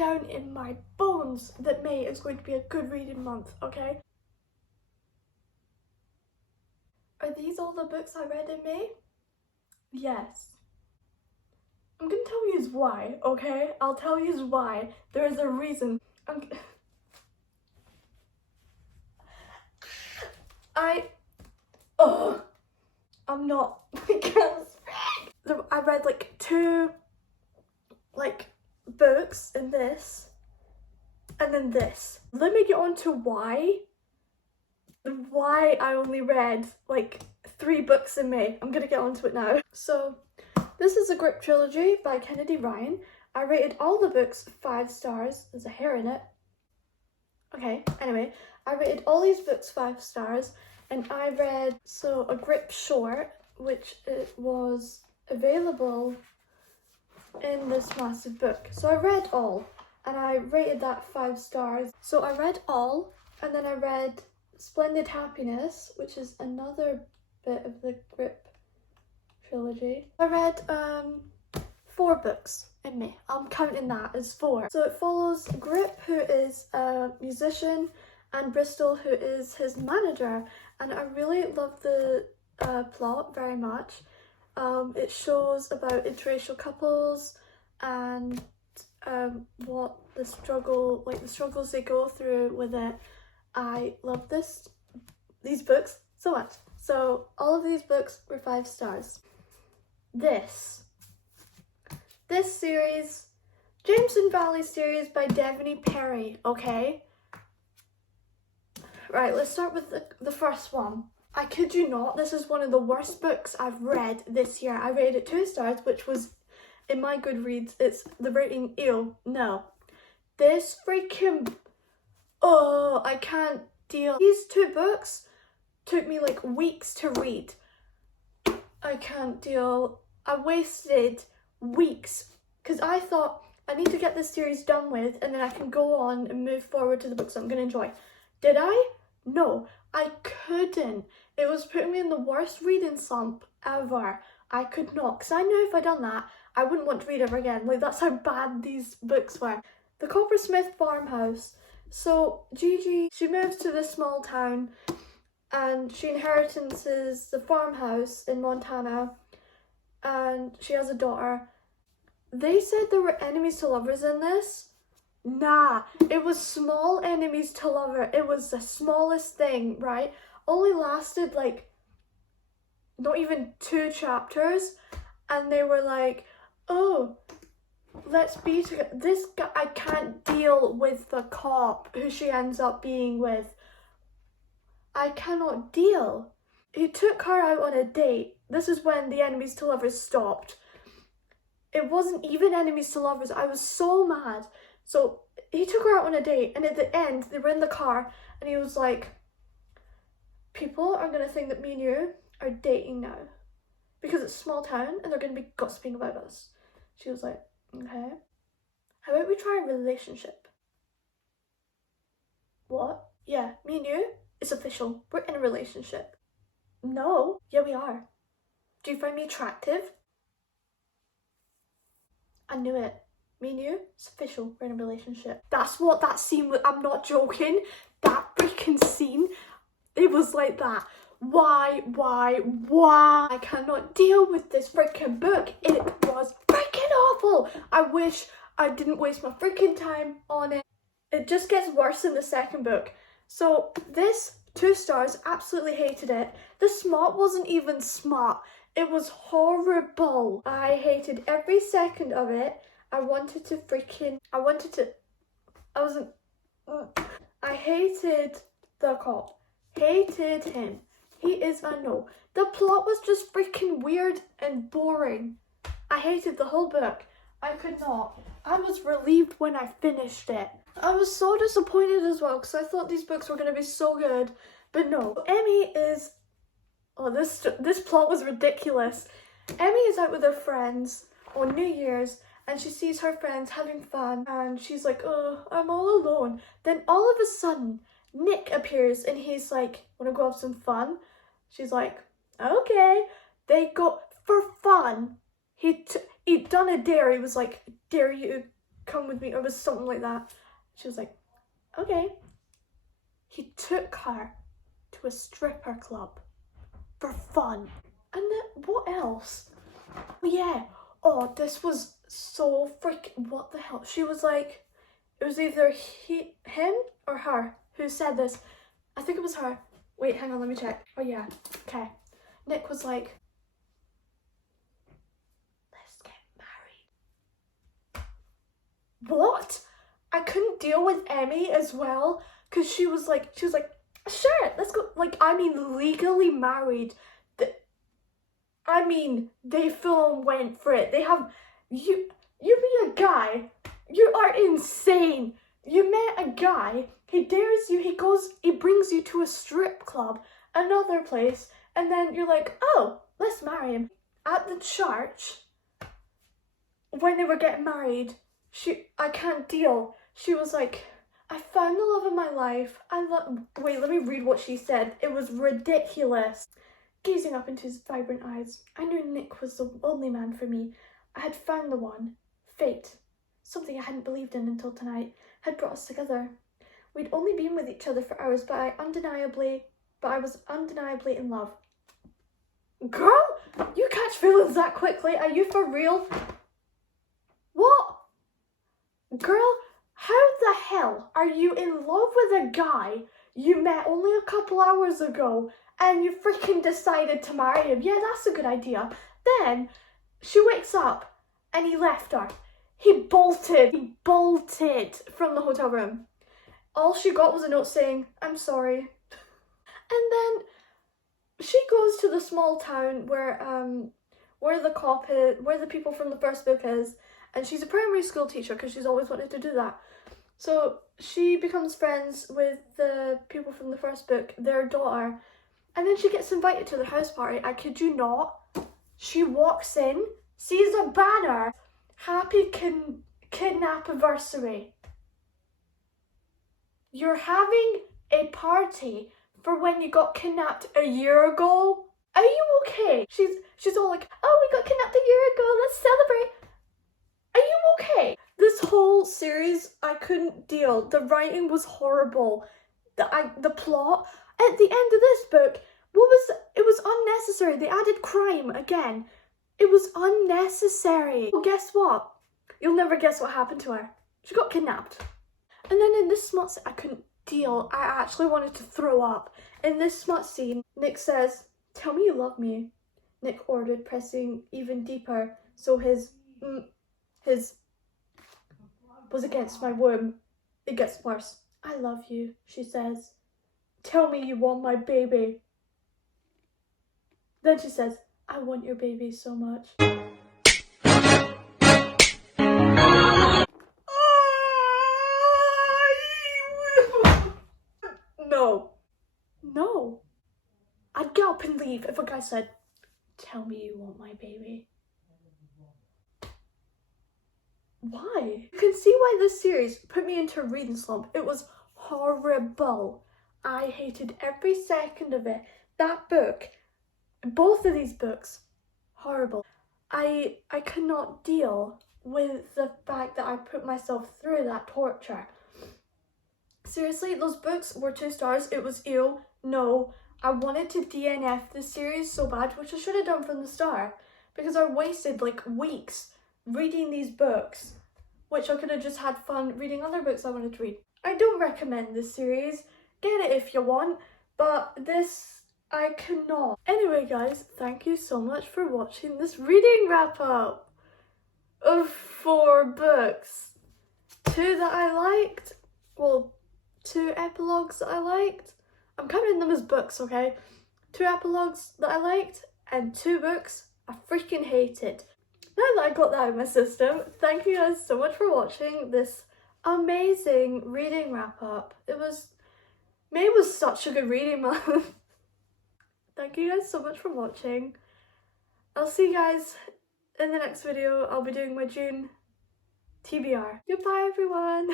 down in my bones that May is going to be a good reading month, okay? Are these all the books I read in May? Yes. I'm gonna tell you why, okay? I'll tell you why. There is a reason. I'm not. I read like 2 books in this, and then this. Let me get on to why I only read like 3 books in May. I'm gonna get onto it now. So this is a Grip trilogy by Kennedy Ryan. I rated all the books 5 stars. There's a hair in it. Okay, anyway, I rated all these books 5 stars, and I read a Grip short, which it was available in this massive book. So I read all, and I rated that 5 stars. So I read all, and then I read Splendid Happiness, which is another bit of the Grip trilogy. I read 4 books in May. I'm counting that as 4. So it follows Grip, who is a musician, and Bristol, who is his manager, and I really love the plot very much. It shows about interracial couples and what the struggles they go through with it. I love these books so much. So all of these books were 5 stars. This series, Jameson Valley series by Devaney Perry, okay? Right, let's start with the first one. I kid you not, this is one of the worst books I've read this year. I rated it 2 stars, which was, in my Goodreads, it's the rating ew. No. This freaking... Oh, I can't deal. These 2 books took me like weeks to read. I can't deal. I wasted weeks because I thought I need to get this series done with and then I can go on and move forward to the books I'm going to enjoy. Did I? No, I couldn't. It was putting me in the worst reading slump ever. I could not, because I knew if I'd done that, I wouldn't want to read ever again. Like, that's how bad these books were. The Coppersmith Farmhouse. So Gigi, she moves to this small town and she inherits the farmhouse in Montana, and she has a daughter. They said there were enemies to lovers in this. Nah, it was small enemies to lover. It was the smallest thing, right? Only lasted like not even 2 chapters, and they were like, oh, let's be together. This guy, I can't deal with the cop who she ends up being with. I cannot deal. He took her out on a date. This is when the enemies to lovers stopped. It wasn't even enemies to lovers. I was so mad. So he took her out on a date, and at the end they were in the car and he was like, people are going to think that me and you are dating now because it's a small town and they're going to be gossiping about us. She was like, okay, how about we try a relationship? What? Yeah, me and you, it's official, we're in a relationship. No. Yeah, we are. Do you find me attractive? I knew it. Me and you, it's official, we're in a relationship. That's what that scene was. I'm not joking. That freaking scene, it was like that. Why? I cannot deal with this freaking book. It was freaking awful. I wish I didn't waste my freaking time on it. It just gets worse in the second book. So this, 2 stars, absolutely hated it. The smart wasn't even smart. It was horrible. I hated every second of it. I hated the cop. Hated him. He is a no. The plot was just freaking weird and boring. I hated the whole book. I could not. I was relieved when I finished it. I was so disappointed as well because I thought these books were going to be so good. But no. Emmy is... Oh, this plot was ridiculous. Emmy is out with her friends on New Year's, and she sees her friends having fun, and she's like, oh, I'm all alone. Then all of a sudden, Nick appears, and he's like, wanna go have some fun? She's like, okay. They go for fun. He'd done a dare. He was like, dare you come with me, or it was something like that. She was like, okay. He took her to a stripper club for fun. And then what else? Oh yeah, oh, this was so freaking, what the hell? She was like, it was either him or her who said this. I think it was her. Wait, hang on, let me check. Oh yeah, okay. Nick was like, let's get married. What? I couldn't deal with Emmy as well, because she was like, sure, let's go. Like, I mean, legally married. I mean, they full on went for it. They have, you be a guy, you are insane. You met a guy, he dares you, he brings you to a strip club, another place, and then you're like, oh, let's marry him. At the church, when they were getting married, I can't deal. She was like, I found the love of my life. Wait, let me read what she said. It was ridiculous. Gazing up into his vibrant eyes, I knew Nick was the only man for me. I had found the one. Fate, something I hadn't believed in until tonight, had brought us together. We'd only been with each other for hours, but I was undeniably in love. Girl, you catch feelings that quickly? Are you for real? What? Girl, how the hell are you in love with a guy you met only a couple hours ago and you freaking decided to marry him? Yeah, that's a good idea. Then she wakes up and he left her. He bolted from the hotel room. All she got was a note saying, I'm sorry. And then she goes to the small town where the cop is, where the people from the first book is, and she's a primary school teacher because she's always wanted to do that. So she becomes friends with the people from the first book, their daughter, and then she gets invited to the house party. I kid you not. She walks in, sees a banner, happy kidnap-iversary. You're having a party for when you got kidnapped a year ago? Are you okay? She's all like, oh, we got kidnapped a year ago, let's celebrate. Are you okay? This whole series, I couldn't deal. The writing was horrible. The plot, at the end of this book, it was unnecessary. They added crime again. It was unnecessary. Well, guess what? You'll never guess what happened to her. She got kidnapped. And then in this smut scene, I couldn't deal. I actually wanted to throw up. In this smut scene, Nick says, tell me you love me. Nick ordered, pressing even deeper, so his was against my womb. It gets worse. I love you, she says. Tell me you want my baby. Then she says, I want your baby so much. No. I'd get up and leave if a guy said, tell me you want my baby. Why? You can see why this series put me into a reading slump. It was horrible. I hated every second of it. That book, both of these books, horrible. I could not deal with the fact that I put myself through that torture. Seriously, those books were 2 stars. It was ew. No, I wanted to DNF this series so bad, which I should have done from the start, because I wasted like weeks reading these books, which I could have just had fun reading other books I wanted to read. I don't recommend this series. Get it if you want, but this I cannot. Anyway guys, thank you so much for watching this reading wrap up of 4 books. 2 that I liked, well, 2 epilogues that I liked. I'm counting them as books, okay? 2 epilogues that I liked and 2 books I freaking hated. Now that I got that out of my system, thank you guys so much for watching this amazing reading wrap up. May was such a good reading month. Thank you guys so much for watching. I'll see you guys in the next video. I'll be doing my June TBR. Goodbye everyone.